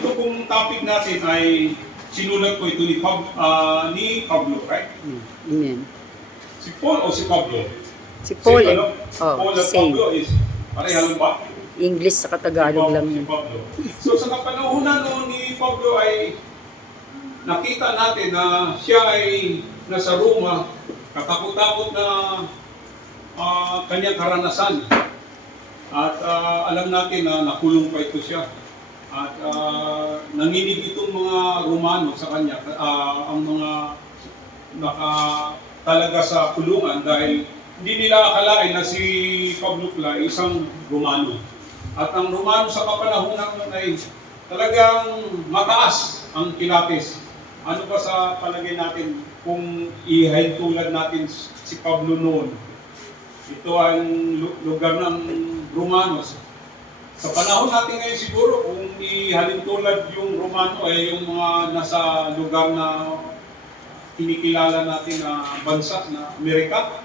ito pong topic natin ay sinulat ko ito ni Pablo, right? Amen. Si Paul o si Pablo? Si Paul, Same, ano? oh, Paul at same. Pablo is pareha lang ba? English sa Tagalog lang Si yun. Pablo. So sa kapanahunan noon ni Pablo ay nakita natin na siya ay nasa Roma, katakot-takot na kanyang karanasan. At alam natin na nakulong pa ito siya. At nanginig itong mga Romano sa kanya, ang mga talaga sa kulungan dahil hindi nila akalain na si Pablo Pla ay isang Romano. At ang Romano sa kapanahunan nun ay talagang mataas ang kilatis. Ano ba sa palagay natin kung ihain tulad natin si Pablo noon? Ito ang lugar ng Romanos. Sa panahon natin ngayon siguro, kung ihalin tulad yung Romano ay yung mga nasa lugar na kinikilala natin na bansa na Amerika.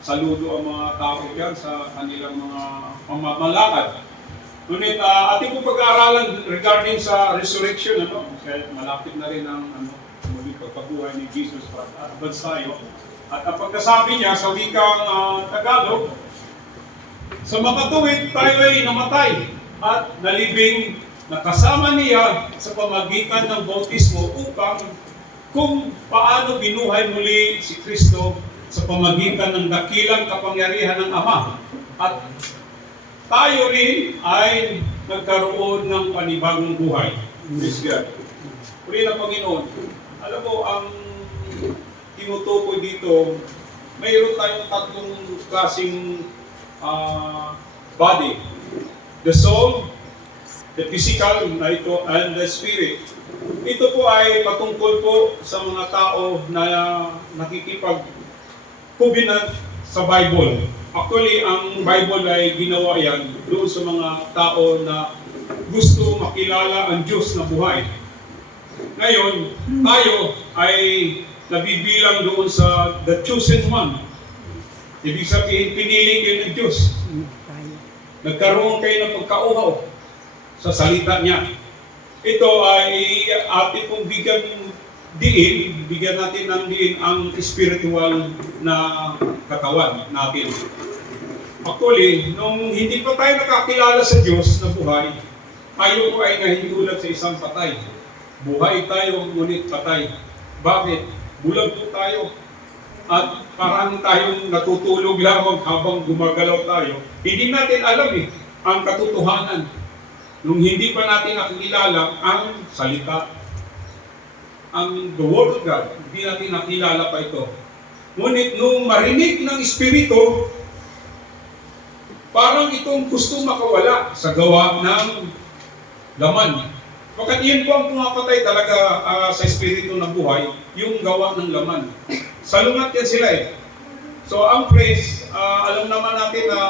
Saludo ang mga tao dyan sa kanilang mga pamamalakad. Ngunit ating po pag-aaralan regarding sa resurrection, kasi malapit na rin ang muling pagkabuhay ni Jesus para advance tayo. At ang pagkasabi niya sa wikang Tagalog, sa makatuwid tayo ay namatay at nalibing nakasama niya sa pamagitan ng bautismo upang kung paano binuhay muli si Kristo sa pamagitan ng dakilang kapangyarihan ng Ama. At tayo rin ay nagkaroon ng panibagong buhay. Praise God. Puri ng Panginoon. Alam mo, ang tinutukoy dito, mayroon tayong tatlong klaseng body. The soul, the physical, na ito, and the spirit. Ito po ay patungkol po sa mga tao na nakikipag-covenant sa Bible. Actually, ang Bible ay ginawa yan doon sa mga tao na gusto makilala ang Diyos na buhay. Ngayon, tayo ay nabibilang doon sa the chosen one. Ibig sabihin, pinili kayo ng Diyos. Nagkaroon kayo ng pagkauhaw sa salita niya. Ito ay ating pong bigyan natin ng diin ang spiritual na katawan natin. Actually, nung hindi pa tayo nakakilala sa Diyos na buhay, tayo po ay nahintulad sa isang patay. Buhay tayo, ngunit patay. Bakit? Bulag po tayo. At parang tayong natutulog lamang habang gumagalaw tayo. Hindi natin alam ang katotohanan. Nung hindi pa natin nakikilala ang salita, ang the Word of God, hindi natin nakilala pa ito. Ngunit nung marinig ng Espiritu, parang itong gusto makawala sa gawa ng laman. Bakit yun po ang pumapatay talaga sa Espiritu ng buhay, yung gawa ng laman. Salungat yan sila So ang praise, alam naman natin na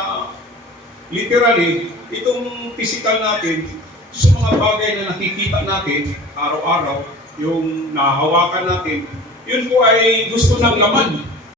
literally, itong physical natin, sa mga bagay na nakikita natin araw-araw, yung nahahawakan natin, yun po ay gusto ng laman.